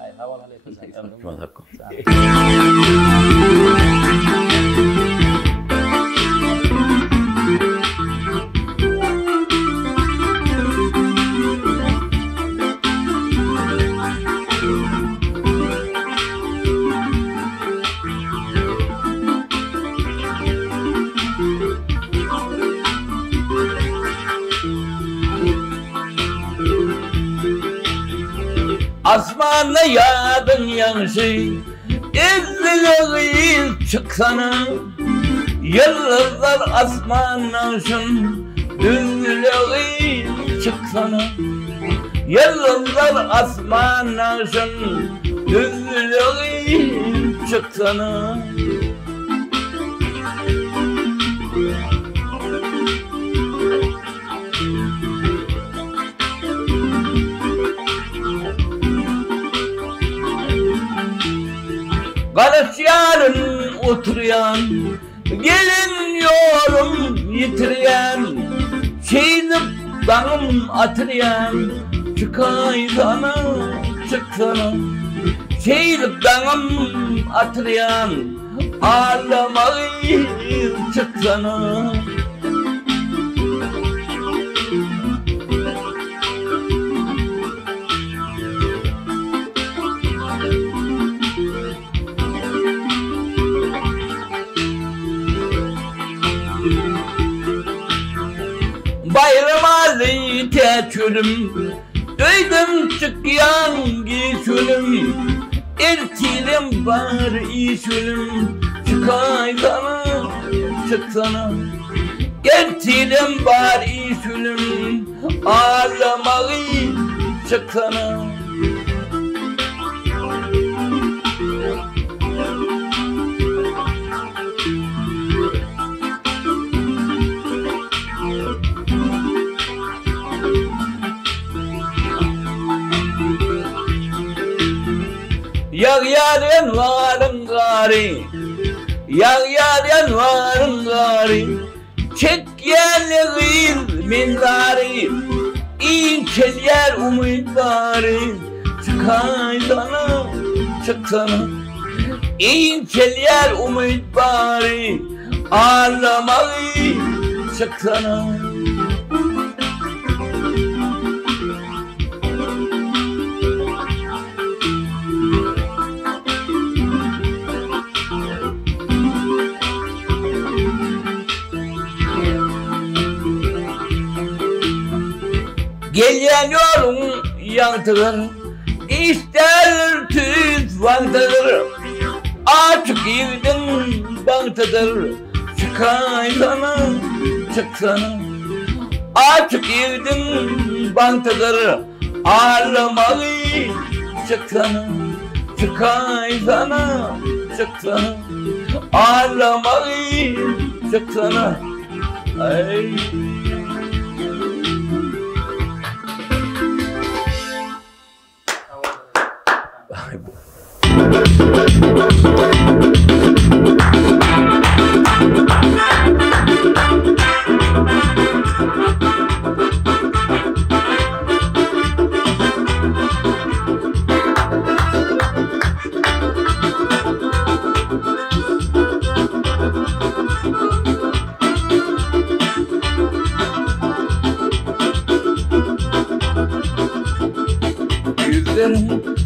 Ay, hava Halifa sen. Tutmaz hakkı. Asmanla yağdın yanışı, izliyor çıksana. Yıldızlar asmanlaşın, düzlüyor çıksana. Yıldızlar asmanlaşın, düzlüyor çıksana. Karış yarın oturuyan, gelin yorum yitiriyen, şeydip danım atıryan, çıkay sana, çıksana. Şeydip danım atıryan, ağlamayı çıksana. Bayram Ali teçülüm, duydum çıkyan gişülüm. Ertilim var işülüm, çıkay sana, çıksana. Ertilim var işülüm, ağlamağı çıksana. yaren varın gari, yar yaren varın gari. Çek yerler min gari, İlkel yer umutları. Çıkay sana, çıksana. İlkel yer umutları. Ağlamalı, çıksana. Gelen yolun yantıdır, ister tüz vantıdır. Açık girdin bantıdır, çıkay sana, çıksana. Açık girdin bantıdır, ağlamalı, çıksana. Çıkay sana, çıksana. Ağlamalı, çıksana. Ay.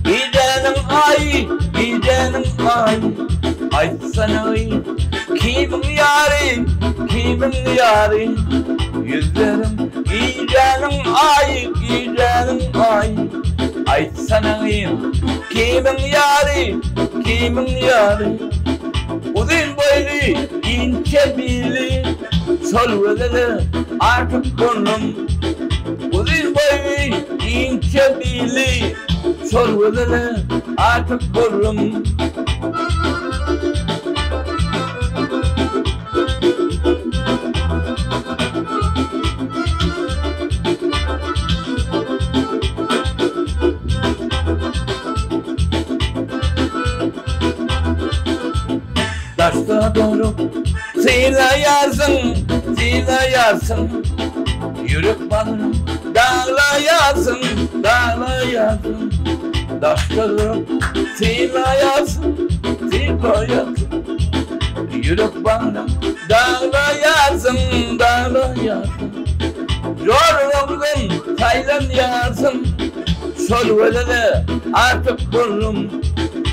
Gidenin ay, gidenin ay. Ay sana kimin yari, kimin yari. Yüzlerim gidenin ay, gidenin ay. Ay sana kimin yari, kimin yari. Uzun boylu, ince belli, sol vedeli artık burnum. Uzun boylu, ince belli, sol vedeli artık burnum. Taşta doğru silayarsın, silayarsın. Yürek balını dağlayarsın, dağlayarsın. Taşta doğru silayarsın, silayarsın. Yürek balını dağlayarsın, dağlayarsın. Yorulun saylanyarsın, sol velede artık burnum.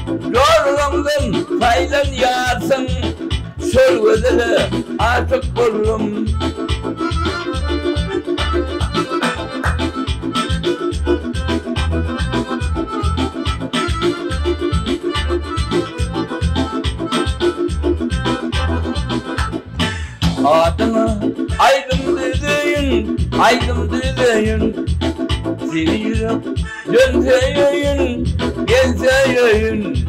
Yorulun saylanyarsın, sol velede artık burnum. Adını aydın düzeyün, aydın düzeyün. Seni yürüp dönseyün, gelseyün.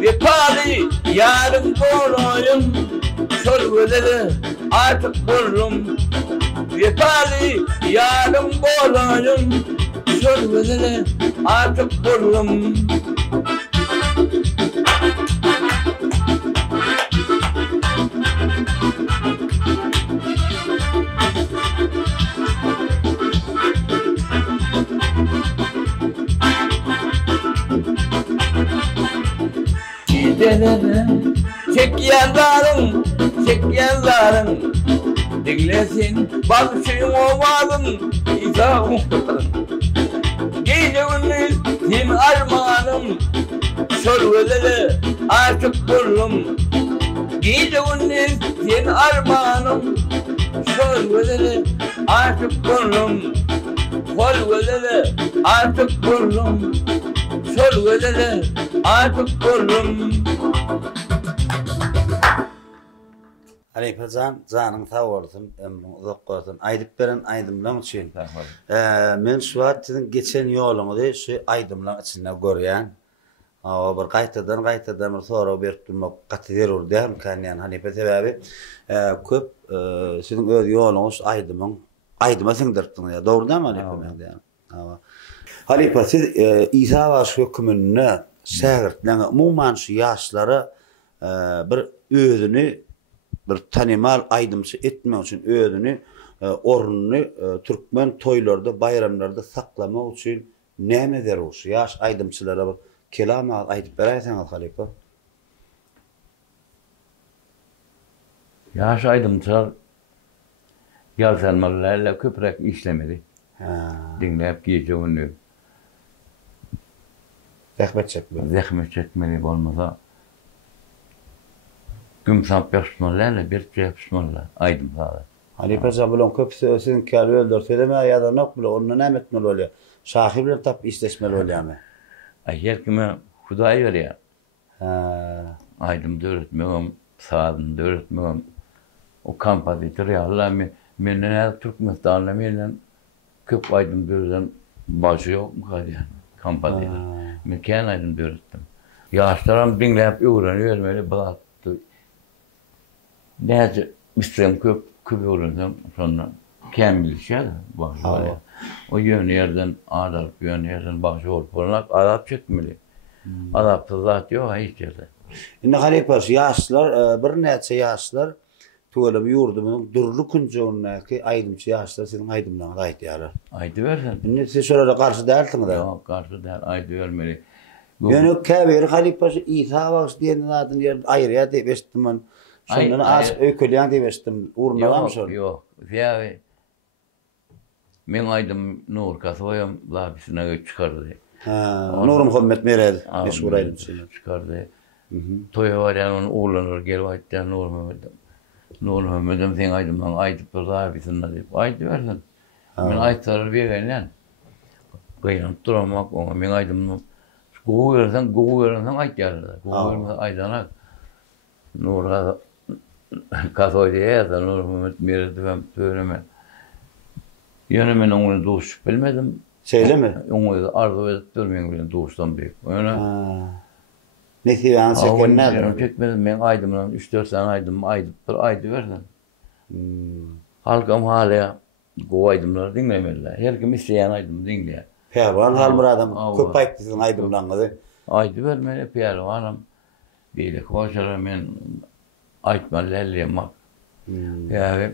Vefalı yarım kolayım, sol velede artık burnum. Vefalı yarım kolayım, sol velede artık burnum. Gidelim, çek yanlarım, çek yanlarım. Dinlesin bakışın ovalım, izahım. Gece gündüz senin armağanım, sol velede artık burnum. Gece gündüz senin armağanım, sol velede artık burnum. Sol velede artık burnum. Sol velede artık burnum. Aleypacan canın sağ olsun, ömrün uzak olsun. Aydıp beren aydımlan için. Men şu vaatinin geçen yolumu şu aydımlan içinde görýän. O bir gaýtadan sonra berip kateder urdan kanyan Hanipe sebäbi köp sizin öz ýoluňyz aydyma siňdiripdiň ya. Doğrudanmı Hanipe? Halipa siz İsa baş hökümünü Sägertläňe umuman şu ýaşlara bir özüni bir tanymal aýdymçy etmek üçin özüni ornuny türkmen toýlarda, bayramlarda saklamak üçin näme derýär? Ýaş aýdymçylara bir kelam aýdyp berýärsiňiz Halipa. Ýaş aýdymçylar ýalsanmalarla köprek işlemeli. Dinläp giýjegini. Zähmet çekmeli bolmasa gümsap ýaşmalarla bir ýaşmalar aýdymçylar. Halipa bilen köp sizin käli öldürseleme ýa-da nok bilen onu näme etmeli bolýar? Şahy bilen tap işleşmeli bolýarmy? Her kime Hudaý berýär. Aýdym öğretmegem, saatyn öğretmegem. O kompozitör ýaly menden Türkmenistan'da menden köp aýdym berýän başy ýok gaýdan kompozitör. Men kän aýdym öğretdim. Ýaşlaram dinläp öwrenýärmeli bagatdy. Näçe üstüm köp öwrensem sonra kän bilýär başy bolýar. O ýönerden adap ýönerden başy bolup bolmak adap çekmeli. Adapsız zat ýok hiç ýerde. Indi Halipa ýaşlar bir näçe ýaşlar Tuğalım yurdumun durlu kuncuğundaki aydımçı yaşlar senin aydımlarına ait yarı. Aydı versen. Şimdi siz şurada karşı değilsin de. Yok karşı değil, aydı vermeli. Yani kâbir Halipası İsa Vaks diyenin adını yer ayrıya deyip estim. Sondan az öyküleyen deyip estim. Uğruna mı Yok. Fiyavi. Men aydım Nur Kasoyam labisine çıkardı. Nur Muhammed Mered. Meşhur aydımçı. Çıkardı. Toya var yani onun oğlanır gel aydı Nur Muhammed'im. Nur Muhammed'im sen aydımdan aydıp da labisine deyip aydı versen. Men aytları bir gelen. Kıyınıp duramak ona men aydımdan. Goğu verirsen ayt yarıda. Goğu verirsen aydanak. Nur'a Kasoy'da ya Nur Muhammed Mered'i ben söyleme. Yani ben onu doğuş bilmedim. Şeyle mi? Onu arzu edip durmayan bilen doğuştan büyük. Öyle. Ne diyor ansekken nedir? Çekmedim ben aydımdan 3-4 sene aydıp bir aydı verdim. Halkam hala bu aydımları dinlemediler. Her kim isteyen aydım dinleyen. Pehlivan halmır adam köp aytdysın aydımlanmadı. Aydı vermeli pehlivanım. Beyle koşarım men aytmalarlamak. Yani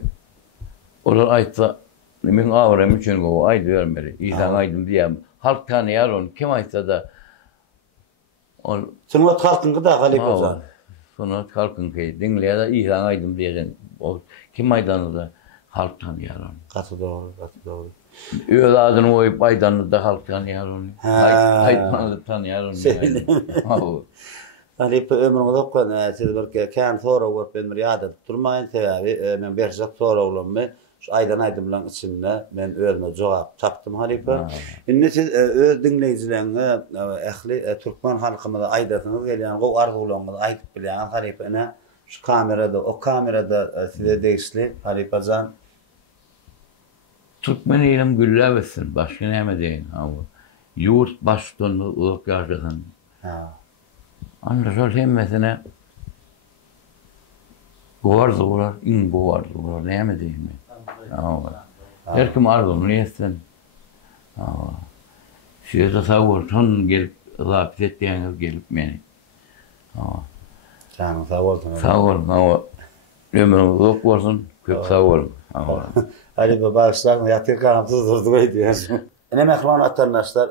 olar aytsa men avram üçün o aydı vermeli. İnsan aydım diyem. Halk tanıyar onu. Kim aytsa da Sünnet halkın da Halipa zat. Sünnet halkın ki dinleýär da İhsan aýdym diýen. O kim aýdany da halk tanýar onu. Gatı doğru. Öz adyny goýup aýdany da halk tanýar onu. Aýtmany tanýar onu. Halipa ömrüňde okgan siz bir kän sonra görüp ben bir ýada durmaýyn sebäbi men berjek sonra bolmy. Şu aydan bilen içinde men özüme jogap tapdym Halipa. Indi siz öz dinleýijilerine ähli türkmen halkymyza aýdasyňyz gelýän gow arzuwlaryňyzy aýdyp bilýän Halipa ene şu kamerada size deýişli Halipa jan Türkmen elim güllebetsin başga näme diýin ha. Ýurt başdan uzak ýaşasan. Anda şol hemmesine gowardylar, in gowardylar näme diýin. Her kim arzunu yesin. Şöyle savurtun gelip zafiyet ettiğiniz gelip beni. Canım savurtun. Savurtun. Ömrünüz yok olsun, köp savurun. Halipa bağışlarını yatır kanımsız durdu diyorsun. Ne mehman atanlaşlar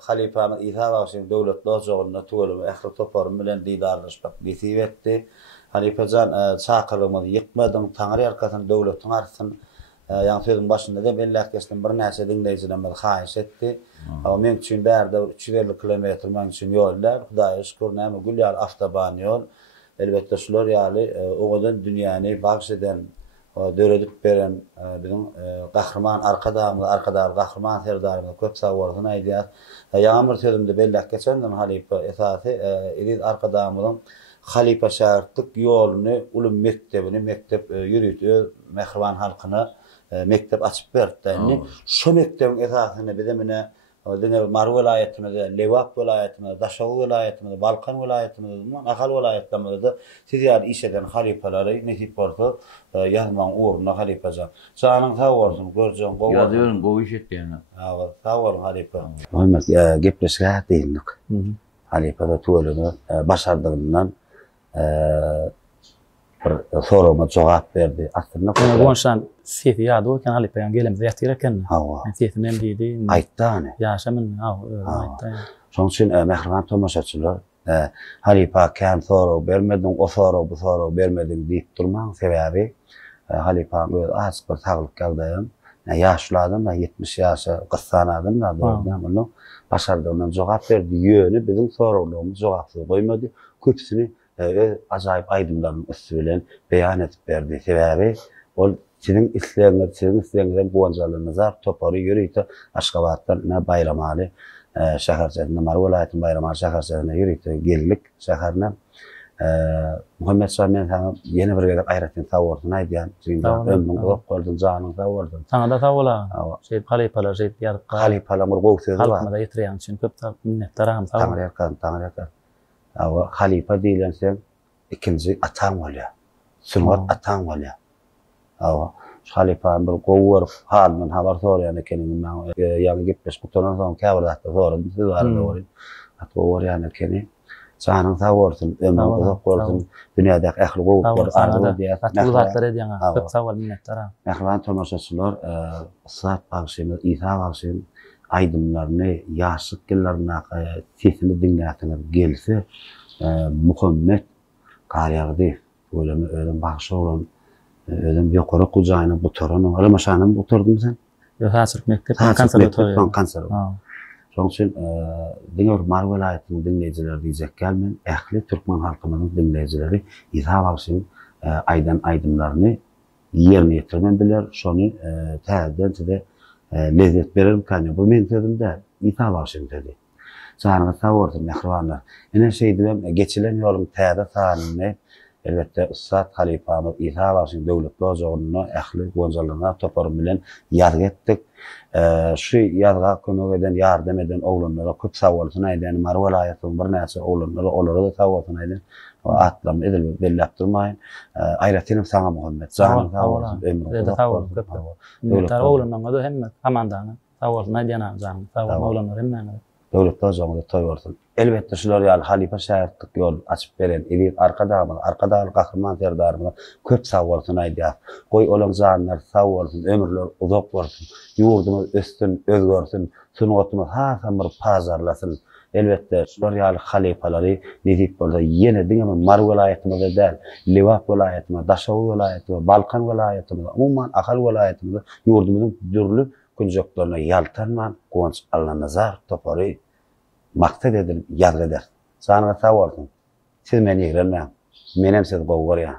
Halipa'nın İsa Vaksı'nın devlet lozoğlu'na tuğulum ehli toparım bilen didarlaşmak nasip etti. Halipacan çakırlığımızı yıkmadım. Tanrı arkasını devletin arasını yani sözün başında da belli herkesin bir näse dinleýijilerimiz haýyş etdi. Ama men üçin bärde 350 kilometr men üçin ýollar. Hudaýa şükür näme gülýär avtoban ýol. Elbetde şular ýaly oňadan dünýäni bagş eden, döredip beren bizim gahrman arkadaşlar gahrman serdarymyz köp sawurdyny aýdýar. Ýamyr sözümde belli geçenden Halipa esasy eliz arkadaşymyzyň Halipa şähertlik ýoluny ulum mektep ýürütýär mehriban halkyna mektep açıp berdi. Şu mektebin esasyny bizemine Marw vilayetinde, Lewap vilayetinde, Daşaw vilayetinde, Balkan vilayetinde, Ahal vilayetinde siz ýaly iş eden halipalary nesip bolsa ýazman uğruna halipajan. Sanyň sag bolsun, görjek gowy. Ýazýaryn gowy iş etdi ýa-ni. Sag bol halipa. Olmaz, gepleşge diýildik. Halipada tuğulunu başardığından bir soruma cevap verdi. Aslında bu anşan siyeti yadı o kan Halipa yan gelemde yatırırken. Siyeti nem deydi. Ayttan. Yaşamın ayttan. Şoň üçin mehriban tomaşaçylar Halipa kan soru bermedin, o soru bu soru bermedin diýip durmaň sebäbi Halipa az bir saglyk gagdaýan yaşladım da 70 yaşa gysanadım da bunu başardığından cevap verdi. Yönü bizim sorulduğumuz cevapsız koymadı. Köpsünü acayip aydınlarının üstüyle beyan edip verdi. Sebäbi ol sizin isleýäňiz bu anjallygyňyza topory ýürüýdi. Aşgabatdan ne Bayramaly şäherçesinde Mar welaýatynyň Bayramaly şäherçesine ýürüýdi. Geldik şäherine Muhammed Şahmen sana yeni bir gedip aýratyn sawurdyň aýdýan. Ömrüň uzak boldun, janyň sag boldun. Sana da sag bola. Şeýip Halipalar şeýip ýaryp Halipalar murgow sözi bar. Halkymda ýetirýän üçin köp minnetdaram sag. Taňryakar. Awa Halipa diýilen sen ikinji ataň bolýar. Sünnet ataň bolýar. Awa Halipa bir gowur halyndan habar sorýan ekeniň ýa-ni gepleş gutonan soň käbirdatda sordy. Siz barada bolyň. Atgowur ýa-ni ekeni janyň sag bolsun, ömrüň uzak bolsun, dünýädäki ähli gowuklar ardy diýär. Atgowurlar edýän köp sag bol minnetdaram. Mehriban tomaşaçylar, Zat bagşyny, İsa bagşyny aydımlarını, yaşlık yıllarına sesini dinleyatınız gelse Muhammed kariyardı. Öyle bağışı olan öyle yukarı kucağına buturunu. Öyle maşanın buturdun sen? Yok, hasırk mektep. Kanser. Şoň üçin diňer Mar welaýatynyň dinleýijileri diýjek gelmen, ähli türkmen halkymynyň dinleýijileri İsa bagşyny aydymlaryny ýerine ýetirmen biler. Şonu täzeden de lezzet verir kan. Bu men sözümde İsa bagşyny dedi. Janyňyza sag bolsun mehribanlar. Ene şeýdim geçilen ýolum täze sanyny elbetde Ustad Halipamyz İsa bagşyny döwlet ojagyna ähli gonjalygyna toparum bilen ýarg etdik. Şu ýarga kömek eden, ýardam eden oglanlara köp sag bolsun aýdan Mar welaýatynyň bir näçe oglanlara olara da sag bolsun aýdan. Atlam edil belläp durmaýyn. Aýratynym saňa Muhammed. Janyň sag bolsun, ömrüň sag bolsun. Döwlet oglanlaryň da hemme hamandany sag bolsun aýdan janyň sag bolsun oglanlar hemme. Döwlet ojagyna toý bolsun. Elbetde şular ýaly Halipa şäherlik ýol açyp beren, elit arkadaly gahrman serdarymyz köp sag bolsun aýdýar. Goý olan janlar sag bolsun, ömürler uzak bolsun, ýurdumyz ösdün, özgörsün, sungatymyz hasam bir pazarlasyn. Elbetde şular ýaly halipalary nedip bolsa ýene diňe Mar welaýatymyzda däl, Liwat welaýatymyzda, Daşawy welaýatymyzda, Balkan welaýatymyzda, umumyň Ahal welaýatymyzda ýurdumyzyň dürli künjeklerine ýaltanman Gonç Allanazar topory maksat edilip ýazg eder. Janyňa sag bolsun. Siz meni ýigrenmäň. Menem siz gowgurýan.